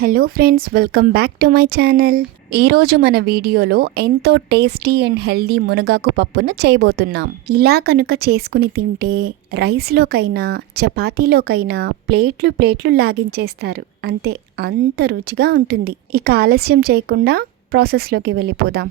Hello friends welcome back to my channel. ఈరోజు మన వీడియోలో ఎంతో టేస్టీ అండ్ హెల్దీ మునగాకు పప్పును చేయబోతున్నాం. ఇలా కనుక చేసుకుని తింటే రైస్లోకైనా చపాతీలోకైనా ప్లేట్లు ప్లేట్లు లాగించేస్తారు. అంతే అంత రుచిగా ఉంటుంది. ఇక ఆలస్యం చేయకుండా ప్రాసెస్లోకి వెళ్ళిపోదాం.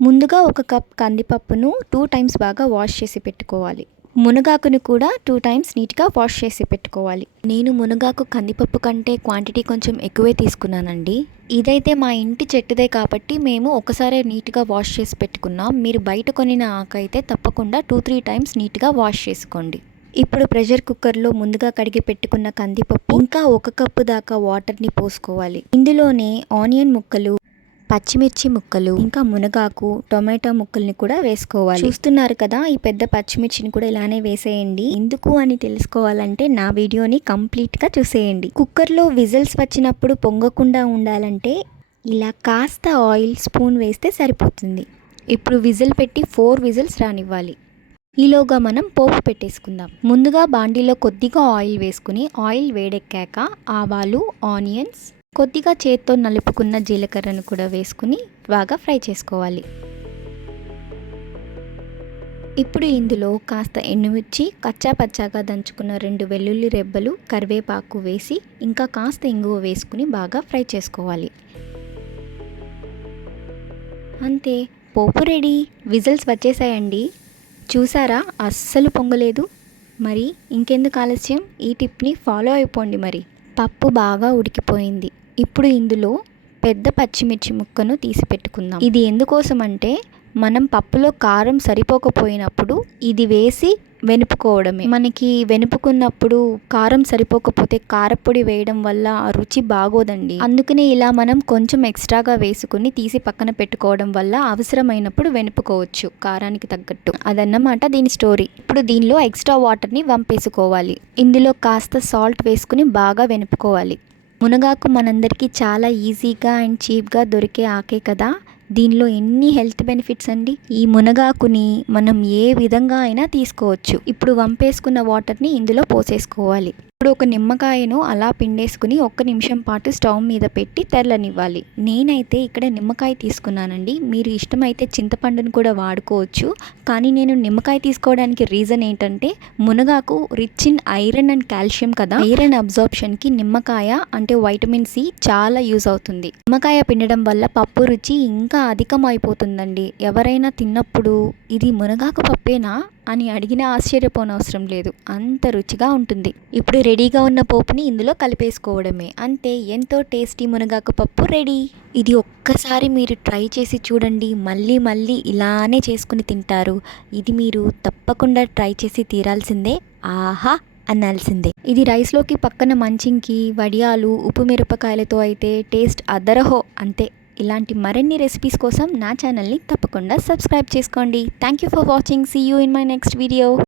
ముందుగా ఒక కప్ కందిపప్పును టూ టైమ్స్ బాగా వాష్ చేసి పెట్టుకోవాలి. మునగాకును కూడా టూ టైమ్స్ నీట్గా వాష్ చేసి పెట్టుకోవాలి. నేను మునగాకు కందిపప్పు కంటే క్వాంటిటీ కొంచెం ఎక్కువే తీసుకున్నానండి. ఇదైతే మా ఇంటి చెట్టుదే కాబట్టి మేము ఒకసారి నీట్గా వాష్ చేసి పెట్టుకున్నాం. మీరు బయట కొనిన ఆకైతే తప్పకుండా టూ త్రీ టైమ్స్ నీట్గా వాష్ చేసుకోండి. ఇప్పుడు ప్రెషర్ కుక్కర్లో ముందుగా కడిగి పెట్టుకున్న కందిపప్పు ఇంకా ఒక కప్పు దాకా వాటర్ని పోసుకోవాలి. ఇందులోనే ఆనియన్ ముక్కలు పచ్చిమిర్చి ముక్కలు ఇంకా మునగాకు టొమాటో ముక్కల్ని కూడా వేసుకోవాలి. చూస్తున్నారు కదా ఈ పెద్ద పచ్చిమిర్చిని కూడా ఇలానే వేసేయండి. ఎందుకు అని తెలుసుకోవాలంటే నా వీడియోని కంప్లీట్గా చూసేయండి. కుక్కర్లో విజిల్స్ వచ్చినప్పుడు పొంగకుండా ఉండాలంటే ఇలా కాస్త ఆయిల్ స్పూన్ వేస్తే సరిపోతుంది. ఇప్పుడు విజిల్ పెట్టి ఫోర్ విజిల్స్ రానివ్వాలి. ఈలోగా మనం పోపు పెట్టేసుకుందాం. ముందుగా బాండీలో కొద్దిగా ఆయిల్ వేసుకుని ఆయిల్ వేడెక్కాక ఆవాలు ఆనియన్స్ కొద్దిగా చేత్తో నలుపుకున్న జీలకర్రను కూడా వేసుకుని బాగా ఫ్రై చేసుకోవాలి. ఇప్పుడు ఇందులో కాస్త ఎండుమిర్చి కచ్చా పచ్చాగా దంచుకున్న రెండు వెల్లుల్లి రెబ్బలు కరివేపాకు వేసి ఇంకా కాస్త ఇంగువ వేసుకుని బాగా ఫ్రై చేసుకోవాలి. అంతే. పోపు రెడీ. విజిల్స్ వచ్చేసాయండి. చూసారా? అస్సలు పొంగలేదు. మరి ఇంకెందుకు ఆలస్యం? ఈ టిప్ని ఫాలో అయిపోండి మరి. పప్పు బాగా ఉడికిపోయింది. ఇప్పుడు ఇందులో పెద్ద పచ్చిమిర్చి ముక్కను తీసి పెట్టుకుందాం ఇది ఎందుకోసం అంటే మనం పప్పులో కారం సరిపోకపోయినప్పుడు ఇది వేసి వెనుపుకోవడమే. మనకి వెనుపుకున్నప్పుడు కారం సరిపోకపోతే కారపొడి వేయడం వల్ల ఆ రుచి బాగోదండి. అందుకనే ఇలా మనం కొంచెం ఎక్స్ట్రాగా వేసుకుని తీసి పక్కన పెట్టుకోవడం వల్ల అవసరమైనప్పుడు వెనుపుకోవచ్చు కారానికి తగ్గట్టు. అదన్నమాట దీని స్టోరీ. ఇప్పుడు దీనిలో ఎక్స్ట్రా వాటర్ని వంపేసుకోవాలి. ఇందులో కాస్త సాల్ట్ వేసుకుని బాగా వెనుపుకోవాలి. మునగాకు మనందరికీ చాలా ఈజీగా అండ్ చీప్గా దొరికే ఆకే కదా. దీనిలో ఎన్ని హెల్త్ బెనిఫిట్స్ అండి? ఈ మునగాకుని మనం ఏ విధంగా అయినా తీసుకోవచ్చు. ఇప్పుడు వంపేసుకున్న వాటర్ని ఇందులో పోసేసుకోవాలి. ఇప్పుడు ఒక నిమ్మకాయను అలా పిండేసుకుని ఒక్క నిమిషం పాటు స్టవ్ మీద పెట్టి తెల్లనివ్వాలి నేనైతే ఇక్కడ నిమ్మకాయ తీసుకున్నానండి. మీరు ఇష్టమైతే చింతపండును కూడా వాడుకోవచ్చు. కానీ నేను నిమ్మకాయ తీసుకోవడానికి రీజన్ ఏంటంటే మునగాకు rich in iron and calcium కదా. ఐరన్ అబ్జార్ప్షన్కి నిమ్మకాయ అంటే వైటమిన్ సి చాలా యూజ్ అవుతుంది. నిమ్మకాయ పిండడం వల్ల పప్పు రుచి ఇంకా అధికం అయిపోతుందండి. ఎవరైనా తిన్నప్పుడు ఇది మునగాకు పప్పేనా? అని అడిగిన ఆశ్చర్యపోనవసరం లేదు. అంత రుచిగా ఉంటుంది. ఇప్పుడు రెడీగా ఉన్న పోపుని ఇందులో కలిపేసుకోవడమే. అంతే ఎంతో టేస్టీ మునగాకు పప్పు రెడీ. ఇది ఒక్కసారి మీరు ట్రై చేసి చూడండి. మళ్ళీ మళ్ళీ ఇలానే చేసుకుని తింటారు. ఇది మీరు తప్పకుండా ట్రై చేసి తీరాల్సిందే. ఆహా! అనాల్సిందే. ఇది రైస్లోకి పక్కన మంచింకి వడియాలు ఉప్పు మిరపకాయలతో అయితే టేస్ట్ అదరహో. అంతే. ఇలాంటి మరిన్ని రెసిపీస్ కోసం నా ఛానల్ని తప్పకుండా సబ్స్క్రైబ్ చేసుకోండి. Thank you for watching see you in my next video